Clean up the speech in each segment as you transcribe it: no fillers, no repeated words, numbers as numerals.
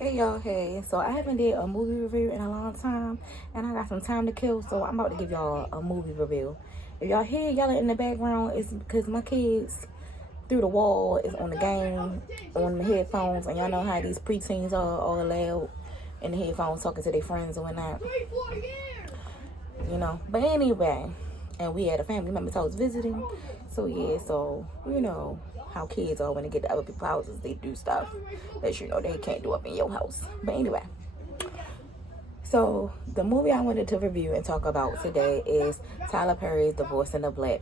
Hey y'all, hey. So I haven't did a movie review in a long time and I got some time to kill, so I'm about to give y'all a movie review. If y'all hear yelling in the background, it's because my kids through the wall is on the game on the headphones, and y'all know how these preteens are all loud in the headphones talking to their friends and whatnot. But anyway, and we had a family member that was visiting. So yeah, so how kids are when they get to other people's houses, they do stuff that they can't do up in your house. But anyway, so the movie I wanted to review and talk about today is Tyler Perry's Divorce in the Black.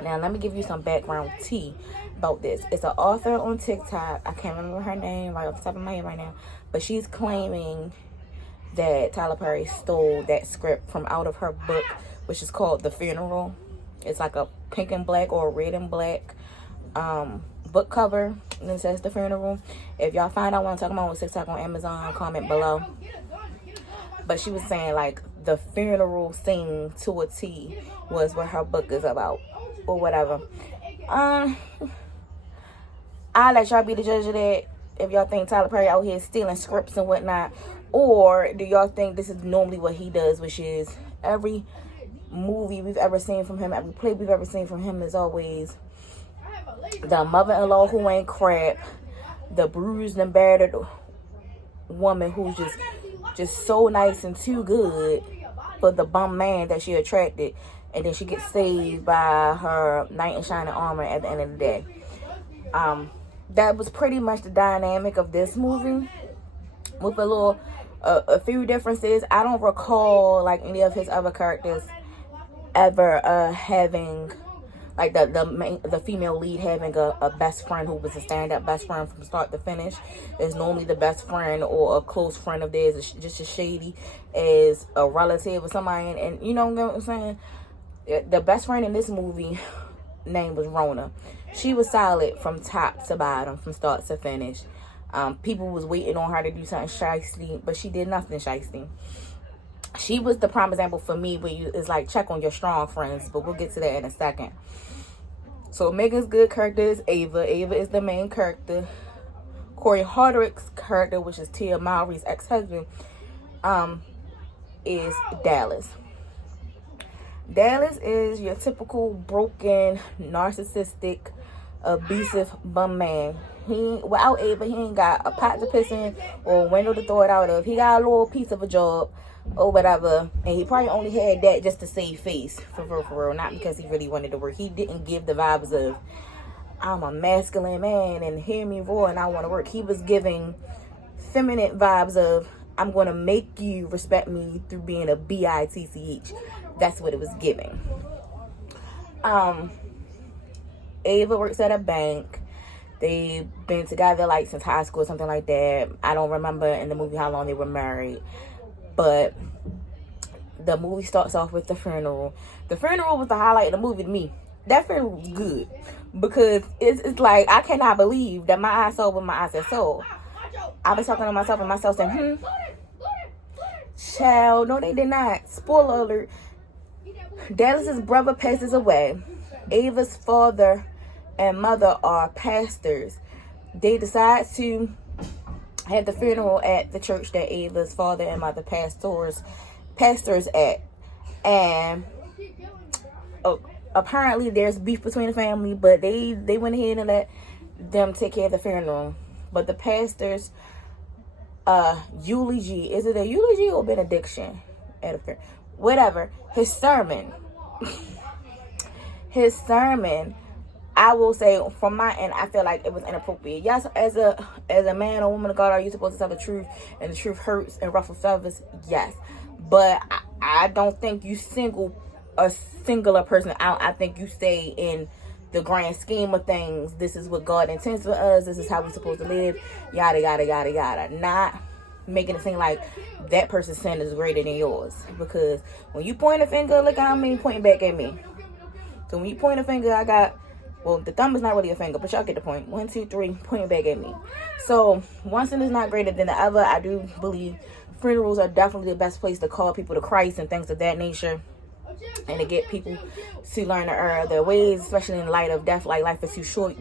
Now let me give you some background tea about this. It's an author on TikTok. I can't remember her name right off the top of my head right now, but she's claiming that Tyler Perry stole that script from out of her book, which is called The Funeral. It's like a pink and black or red and black book cover, and it says The Funeral. If y'all find out what I'm talking about with TikTok on Amazon, comment below. But she was saying like the funeral scene to a T was what her book is about or whatever. I'll let y'all be the judge of that. If y'all think Tyler Perry out here stealing scripts and whatnot, or do y'all think this is normally what he does, which is every movie we've ever seen from him, every play we've ever seen from him is always the mother-in-law who ain't crap, the bruised and battered woman who's just so nice and too good for the bum man that she attracted, and then she gets saved by her knight in shining armor at the end of the day. That was pretty much the dynamic of this movie, with a few differences. I don't recall like any of his other characters ever having like the female lead having a best friend who was a stand-up best friend from start to finish. It's normally the best friend or a close friend of theirs is just as shady as a relative or somebody, and you know what I'm saying. The best friend in this movie name was Rona. She was solid from top to bottom, from start to finish. People was waiting on her to do something shiesty, but she did nothing shiesty. She was the prime example for me where it's like check on your strong friends, but we'll get to that in a second. So Megan's good character is Ava. Ava is the main character. Corey Hardwick's character, which is Tia Mowry's ex-husband, is Dallas. Dallas is your typical broken, narcissistic, abusive bum man. Without Ava, he ain't got a pot to piss in or a window to throw it out of. He got a little piece of a job or whatever, and he probably only had that just to save face, for real, not because he really wanted to work. He didn't give the vibes of I'm a masculine man and hear me roar and I want to work. He was giving feminine vibes of I'm going to make you respect me through being a bitch. That's what it was giving. Ava works at a bank. They've been together like since high school or something like that. I don't remember in the movie how long they were married. But the movie starts off with the funeral. The funeral was the highlight of the movie to me. That funeral was good because it's like I cannot believe that my eyes saw what my eyes had saw. I was talking to myself and myself saying, child, no they did not. Spoiler alert. Dallas's brother passes away. Ava's father and mother are pastors. They decide to have the funeral at the church that Ava's father and mother pastors at, and apparently there's beef between the family, but they went ahead and let them take care of the funeral. But the pastor's eulogy, is it a eulogy or benediction at a funeral? Whatever, his sermon, I will say from my end, I feel like it was inappropriate. Yes, as a man or woman of God, are you supposed to tell the truth, and the truth hurts and ruffles feathers? Yes, but I don't think you a singular person out. I think you stay in the grand scheme of things. This is what God intends for us. This is how we're supposed to live. Yada yada yada yada. Not making it seem like that person's sin is greater than yours. Because when you point a finger, look how many pointing back at me. So when you point a finger, I got. Well, the thumb is not really a finger, but y'all get the point. 1, 2, 3, pointing back at me. So one sin is not greater than the other. I do believe funerals are definitely the best place to call people to Christ and things of that nature. and to get people to learn their ways, especially in light of death. Like, life is too short.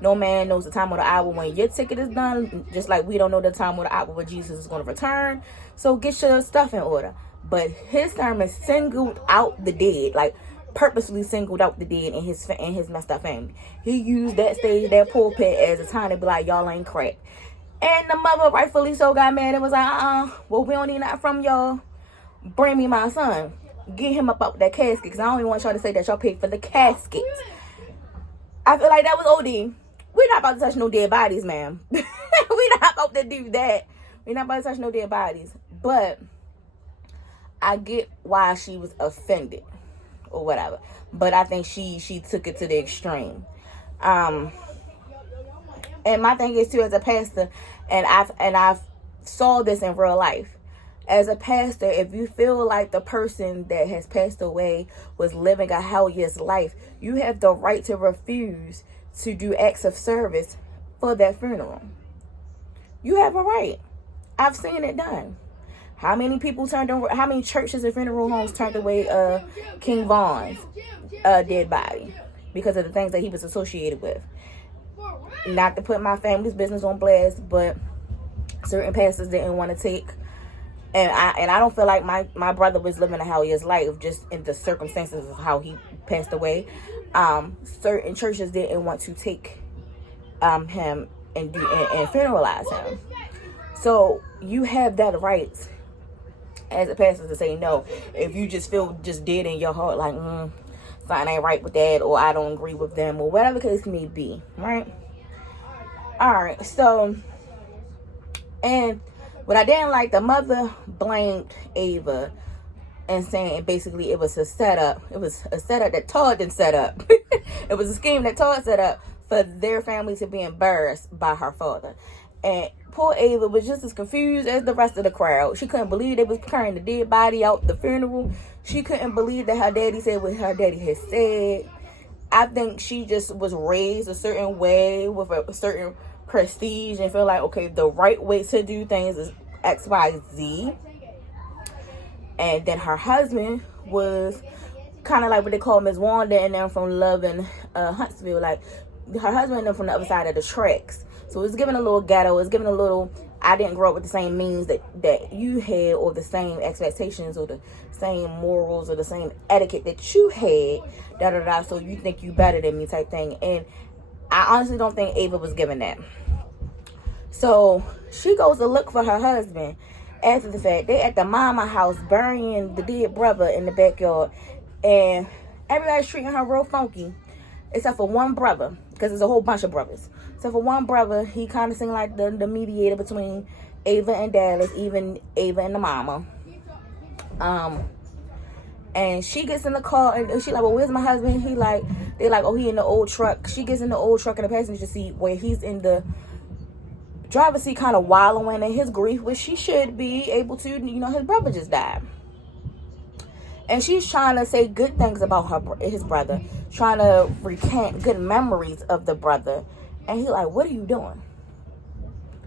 No man knows the time or the hour when your ticket is done, just like we don't know the time or the hour when Jesus is going to return. So get your stuff in order. But his sermon singled out the dead, like purposely singled out the dead in his messed up family. He used that stage, that pulpit, as a time to be like, y'all ain't crap. And the mother, rightfully so, got mad and was like, well, we don't need nothing from y'all. Bring me my son. Get him up out that casket, because I don't even want y'all to say that y'all paid for the casket. I feel like that was OD. We're not about to touch no dead bodies, ma'am. We're not about to do that. We're not about to touch no dead bodies. But I get why she was offended or whatever. But I think she took it to the extreme. And my thing is too, as a pastor, and I've saw this in real life. As a pastor, if you feel like the person that has passed away was living a hellish life, you have the right to refuse to do acts of service for that funeral. You have a right. I've seen it done. How many churches and funeral homes turned away King Vaughn's dead body because of the things that he was associated with? Not to put my family's business on blast, but certain pastors didn't want to take. And I don't feel like my brother was living a hellish life, just in the circumstances of how he passed away. Certain churches didn't want to take him and funeralize him. So you have that right as a pastor to say no. If you just feel just dead in your heart, like something ain't right with that, or I don't agree with them, or whatever the case may be, right? All right. So, and what I didn't like, the mother blamed Ava and saying basically it was a setup. It was a setup that Todd didn't set up. It was a scheme that Todd set up for their family to be embarrassed by her father. And poor Ava was just as confused as the rest of the crowd. She couldn't believe they was carrying the dead body out the funeral. She couldn't believe that her daddy said what her daddy had said. I think she just was raised a certain way with a certain prestige and feel like, okay, the right way to do things is X, Y, Z. And then her husband was kind of like what they call Miss Wanda and them from Love and Huntsville. Like, her husband and them from the other side of the tracks. So it's giving a little ghetto. It's giving a little, I didn't grow up with the same means that you had, or the same expectations, or the same morals, or the same etiquette that you had, so you think you better than me type thing. And I honestly don't think Ava was given that. So she goes to look for her husband after the fact. They at the mama house burying the dead brother in the backyard. And everybody's treating her real funky, except for one brother, because there's a whole bunch of brothers. Except for one brother, he kind of seemed like the mediator between Ava and Dallas, even Ava and the mama. And she gets in the car and she like, well, where's my husband? They're like, oh, he in the old truck. She gets in the old truck in the passenger seat, where he's in the driver's seat, kind of wallowing in his grief, which she should be able to. His brother just died. And she's trying to say good things about his brother, trying to recant good memories of the brother. And he like, what are you doing?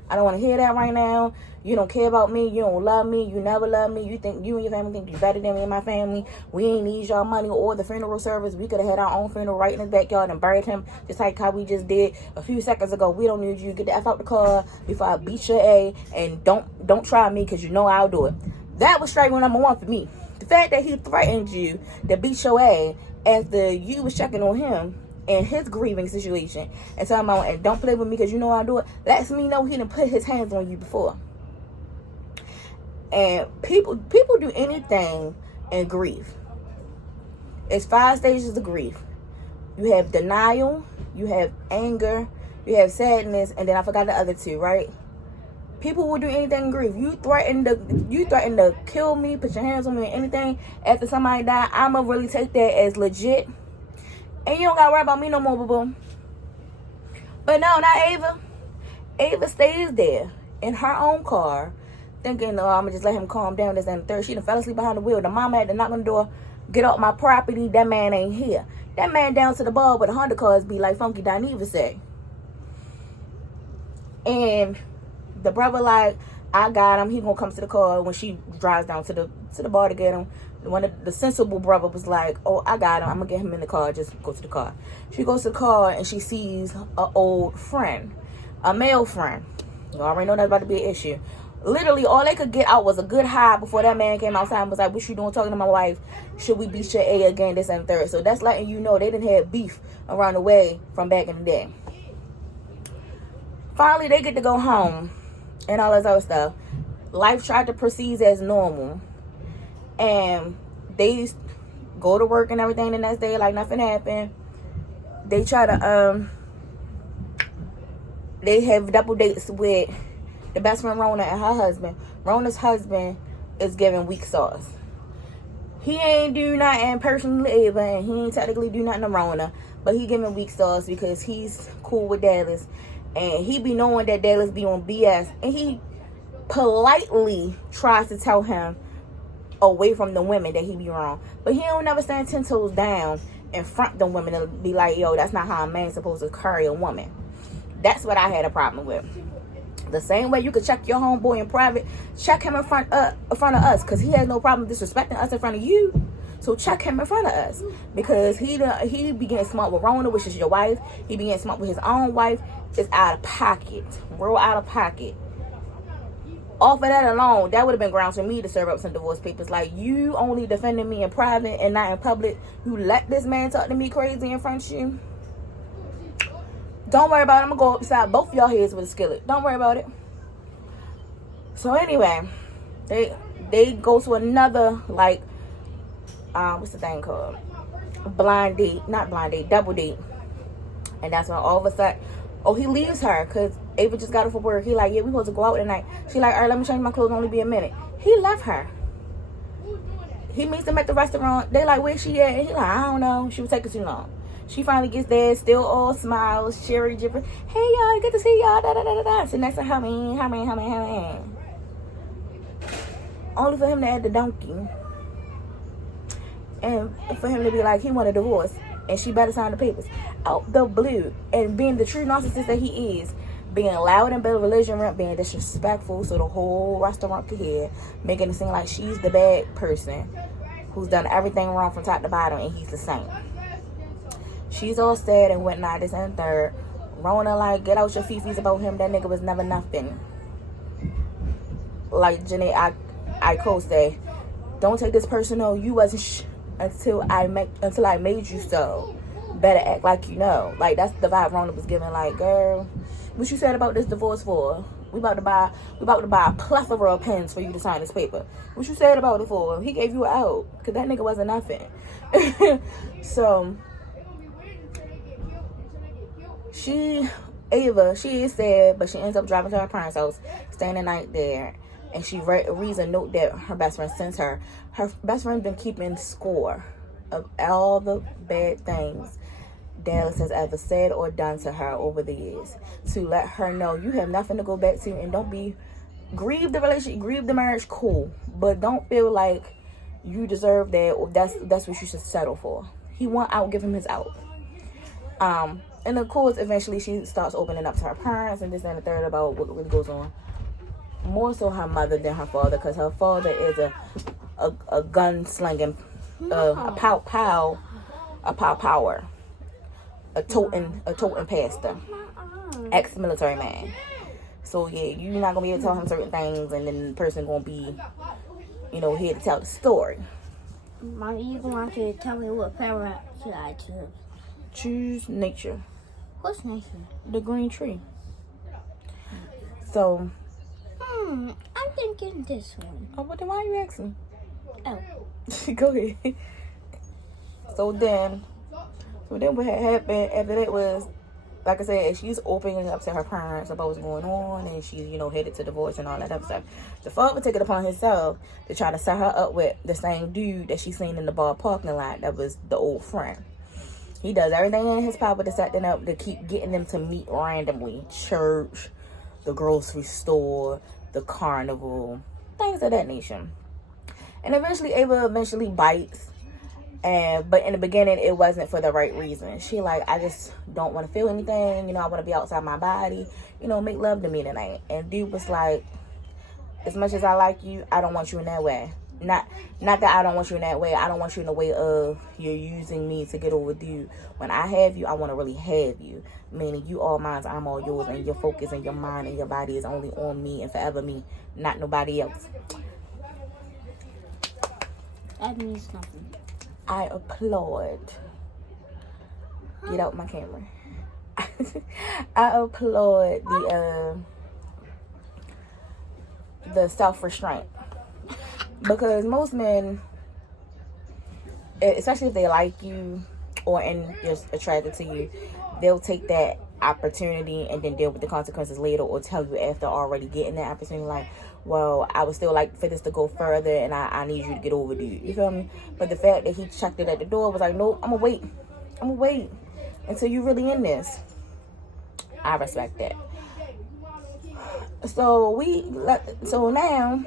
I don't want to hear that right now. You don't care about me. You don't love me. You never love me. You think you and your family think you better than me and my family. We ain't need y'all money or the funeral service. We could have had our own funeral right in his backyard and buried him just like how we just did a few seconds ago. We don't need you. Get the F out the car before I beat your A. And don't try me, because you know I'll do it. That was straight number one for me. The fact that he threatened you to beat your A after you was checking on him in his grieving situation and talking about, and don't play with me because you know I'll do it, lets me know he done put his hands on you before. And people do anything in grief. It's 5 stages of grief. You have denial, you have anger, you have sadness, and then I forgot the other two, right? People will do anything in grief. You threaten to kill me, put your hands on me, or anything after somebody died, I'ma really take that as legit. And you don't gotta worry about me no more, boo-boo. But no, not Ava. Ava stays there in her own car, thinking, oh, I'm gonna just let him calm down, this and the third. She done fell asleep behind the wheel. The mama had to knock on the door, get off my property. That man ain't here. That man down to the bar with the Honda cars be like Funky Dineva say. And the brother like, I got him. He gonna come to the car when she drives down to to the bar to get him. One of the sensible brother was like, oh, I got him. I'm going to get him in the car. Just go to the car. She goes to the car and she sees an old friend, a male friend. You already know that's about to be an issue. Literally, all they could get out was a good high before that man came outside and was like, what you doing talking to my wife? Should we beat your A again, this and third? So that's letting you know they didn't have beef around the way from back in the day. Finally, they get to go home and all this other stuff. Life tried to proceed as normal. And they go to work and everything the next day like nothing happened. They try to, they have double dates with the best friend Rona and her husband. Rona's husband is giving weak sauce. He ain't do nothing personally, and he ain't technically do nothing to Rona, but he giving weak sauce because he's cool with Dallas. And he be knowing that Dallas be on BS. And he politely tries to tell him away from the women that he be wrong, but he don't never stand 10 toes down in front of the women and be like, yo, that's not how a man's supposed to carry a woman. That's what I had a problem with. The same way you could check your homeboy in private, check him in front of us, because he has no problem disrespecting us in front of you. So check him in front of us, because he be getting smart with Rona, which is your wife. He be getting smart with his own wife. It's out of pocket, real out of pocket. Off of that alone, that would have been grounds for me to serve up some divorce papers. Like, you only defending me in private and not in public. You let this man talk to me crazy in front of you. Don't worry about it. I'm going to go upside both of y'all heads with a skillet. Don't worry about it. So anyway, they go to another, like, what's the thing called? Blind date. Not blind date, double date. And that's when all of a sudden, oh, he leaves her because Ava just got off of work. He like, yeah, we supposed to go out tonight. She like, all right, let me change my clothes. Only be a minute. He left her. He meets them at the restaurant. They like, where she at? And he like, I don't know. She was taking too long. She finally gets there, still all smiles, cheery, jipper. Hey, y'all, good to see y'all. Da da da da da. So next to how many. Only for him to add the donkey. And for him to be like, he want a divorce. And she better sign the papers. Out the blue. And being the true narcissist that he is, being loud and belligerent, being disrespectful so the whole restaurant could hear, making it seem like she's the bad person who's done everything wrong from top to bottom, and he's the same. She's all sad and whatnot, this and third. Rona like, get out your fifis about him. That nigga was never nothing. Like Janae Aiko say, don't take this personal. You wasn't until I made you so. Better act like you know. Like, that's the vibe Rona was giving. Like, girl, what you said about this divorce for? We about to buy a plethora of pens for you to sign this paper. What you said about it for? He gave you out because that nigga wasn't nothing. So Ava, she is sad, but she ends up driving to her parents' house, staying the night there, and she reads a note that her best friend sends her. Her best friend been keeping score of all the bad things Dallas has ever said or done to her over the years, to let her know you have nothing to go back to, and don't be grieve the relationship, grieve the marriage, cool, but don't feel like you deserve that or that's what you should settle for. He want out, give him his out. And of course, eventually she starts opening up to her parents and this and the third about what really goes on. More so her mother than her father, because her father is a gun-slinging, a power, a toting pastor, ex-military man. So yeah, you're not gonna be able to tell him certain things, and then the person gonna be, here to tell the story. Mommy, you going to tell me what parent should I choose? Choose nature. What's nature? The green tree. So. I'm thinking this one. Oh, but then why are you asking? Oh. Go ahead. So then what had happened after that was, like I said, she's opening up to her parents about what's going on, and she's, headed to divorce and all that other stuff. The father took it upon himself to try to set her up with the same dude that she seen in the bar parking lot that was the old friend. He does everything in his power to set them up to keep getting them to meet randomly. Church, the grocery store, the carnival, things of that nature. And eventually Ava bites. But in the beginning, it wasn't for the right reason. She like, I just don't want to feel anything. I want to be outside my body. Make love to me tonight. And dude was like, as much as I like you, I don't want you in that way. Not that I don't want you in that way. I don't want you in the way of you're using me to get over you. When I have you, I want to really have you. Meaning you all mine, I'm all yours, and your focus and your mind and your body is only on me and forever me, not nobody else. That means nothing. I applaud. Get out my camera. I applaud the self-restraint. Because most men, especially if they like you or just attracted to you, they'll take that opportunity and then deal with the consequences later, or tell you after already getting that opportunity, like, well, I would still like for this to go further and I need you to get over to you. You feel me? But the fact that he checked it at the door was like, nope, I'm gonna wait until you really in this. I respect that. So now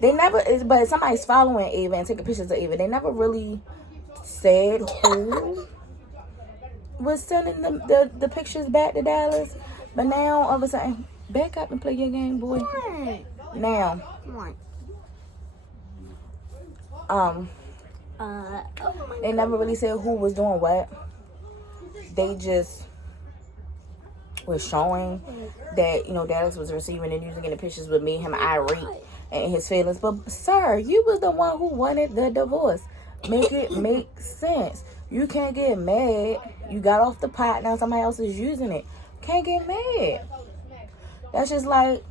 they never, but somebody's following Ava and taking pictures of Ava. They never really said who was sending the pictures back to Dallas. But now, all of a sudden, back up and play your game, boy. What? Now, What? um, Oh my they never really said who was doing what. They just was showing that, Dallas was receiving and using the pictures with me, him irate and his feelings. But sir, you was the one who wanted the divorce. Make it make sense. You can't get mad. You got off the pot, now somebody else is using it. Can't get mad. That's just like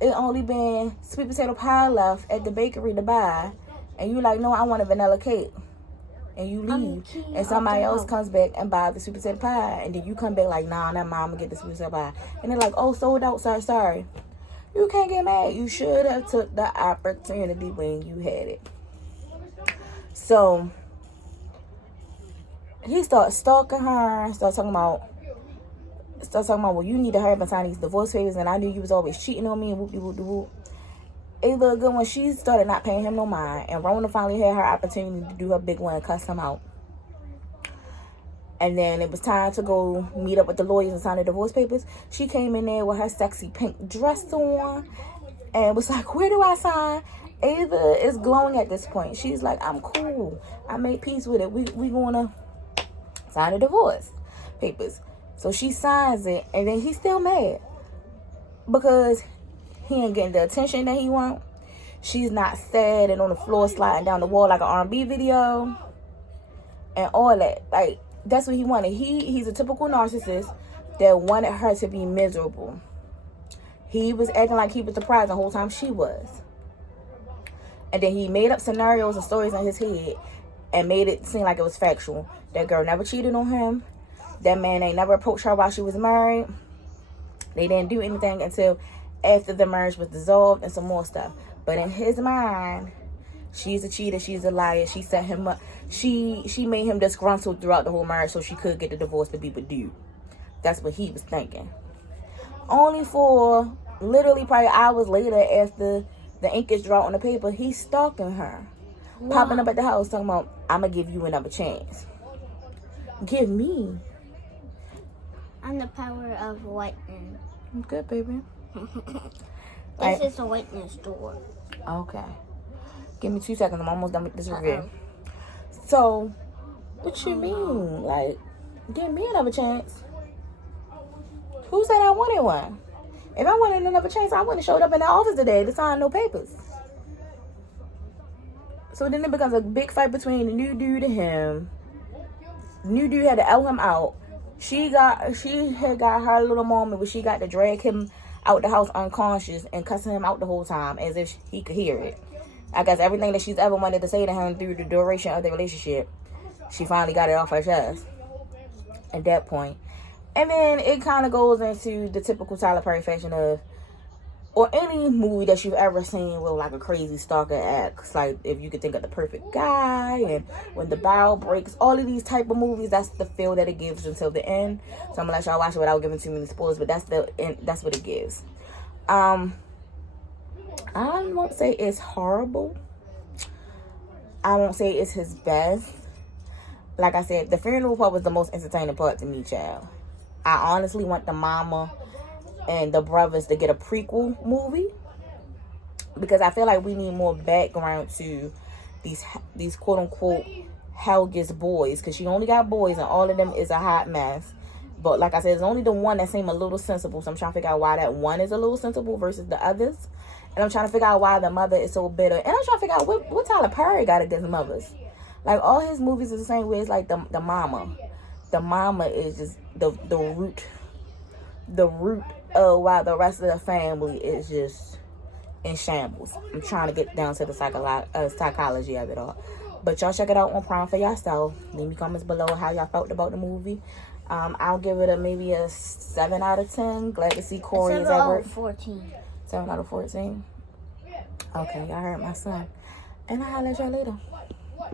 it only been sweet potato pie left at the bakery to buy, and you like, no, I want a vanilla cake. And you leave, and somebody else comes back and buy the sweet potato pie, and then you come back like, nah, that mama get the sweet potato pie, and they're like, oh, sold out, sorry. You can't get mad. You should have took the opportunity when you had it. So he started stalking her, started talking about, well, you need to hurry up and sign these divorce papers, and I knew you was always cheating on me, and whoop. It looked good when she started not paying him no mind, and Rona finally had her opportunity to do her big one and cuss him out. And then it was time to go meet up with the lawyers and sign the divorce papers. She came in there with her sexy pink dress on and was like, where do I sign? Ava is glowing at this point. She's like, I'm cool. I made peace with it. We gonna sign the divorce papers. So she signs it, and then he's still mad because he ain't getting the attention that he want. She's not sad and on the floor sliding down the wall like an R&B video and all that. Like, that's what he wanted. He's a typical narcissist that wanted her to be miserable. He was acting like he was surprised the whole time she was. And then he made up scenarios and stories in his head and made it seem like it was factual. That girl never cheated on him. That man ain't never approached her while she was married. They didn't do anything until after the marriage was dissolved and some more stuff. But in his mind, she's a cheater, she's a liar, she set him up. She made him disgruntled throughout the whole marriage so she could get the divorce to be with dude. That's what he was thinking. Only for literally probably hours later, after the ink is drawn on the paper, he's stalking her. Wow. Popping up at the house talking about, I'm going to give you another chance. Give me. I'm the power of whitening. Good, baby. This is a whitening store. Okay. Give me 2 seconds. I'm almost done with this review. So, what you mean? Like, give me another chance? Who said I wanted one? If I wanted another chance, I wouldn't have showed up in the office today to sign no papers. So then it becomes a big fight between the new dude and him. The new dude had to L him out. She had got her little moment where she got to drag him out the house unconscious and cussing him out the whole time as if he could hear it. I guess everything that she's ever wanted to say to him through the duration of the relationship, she finally got it off her chest at that point. And then it kind of goes into the typical Tyler Perry fashion of, or any movie that you've ever seen with like a crazy stalker acts. Like if you could think of The Perfect Guy and When the Bow Breaks, all of these type of movies, that's the feel that it gives until the end. So I'm gonna let y'all watch it without giving too many spoilers, but that's what it gives. I won't say it's horrible. I won't say it's his best. Like I said, the funeral part was the most entertaining part to me, child. I honestly want the mama and the brothers to get a prequel movie because I feel like we need more background to these quote unquote Helga's boys, because she only got boys and all of them is a hot mess. But like I said, it's only the one that seemed a little sensible. So I'm trying to figure out why that one is a little sensible versus the others. And I'm trying to figure out why the mother is so bitter. And I'm trying to figure out what Tyler Perry got against mothers. Like, all his movies is the same way as like the mama. The mama is just the root of why the rest of the family is just in shambles. I'm trying to get down to the psychology of it all. But y'all check it out on Prime for yourself. Leave me comments below how y'all felt about the movie. I'll give it maybe a 7 out of 10. Glad to see Corey is 7 at out work. of 14. 7 out of 14. Okay, y'all heard my son. And I'll holler at y'all later.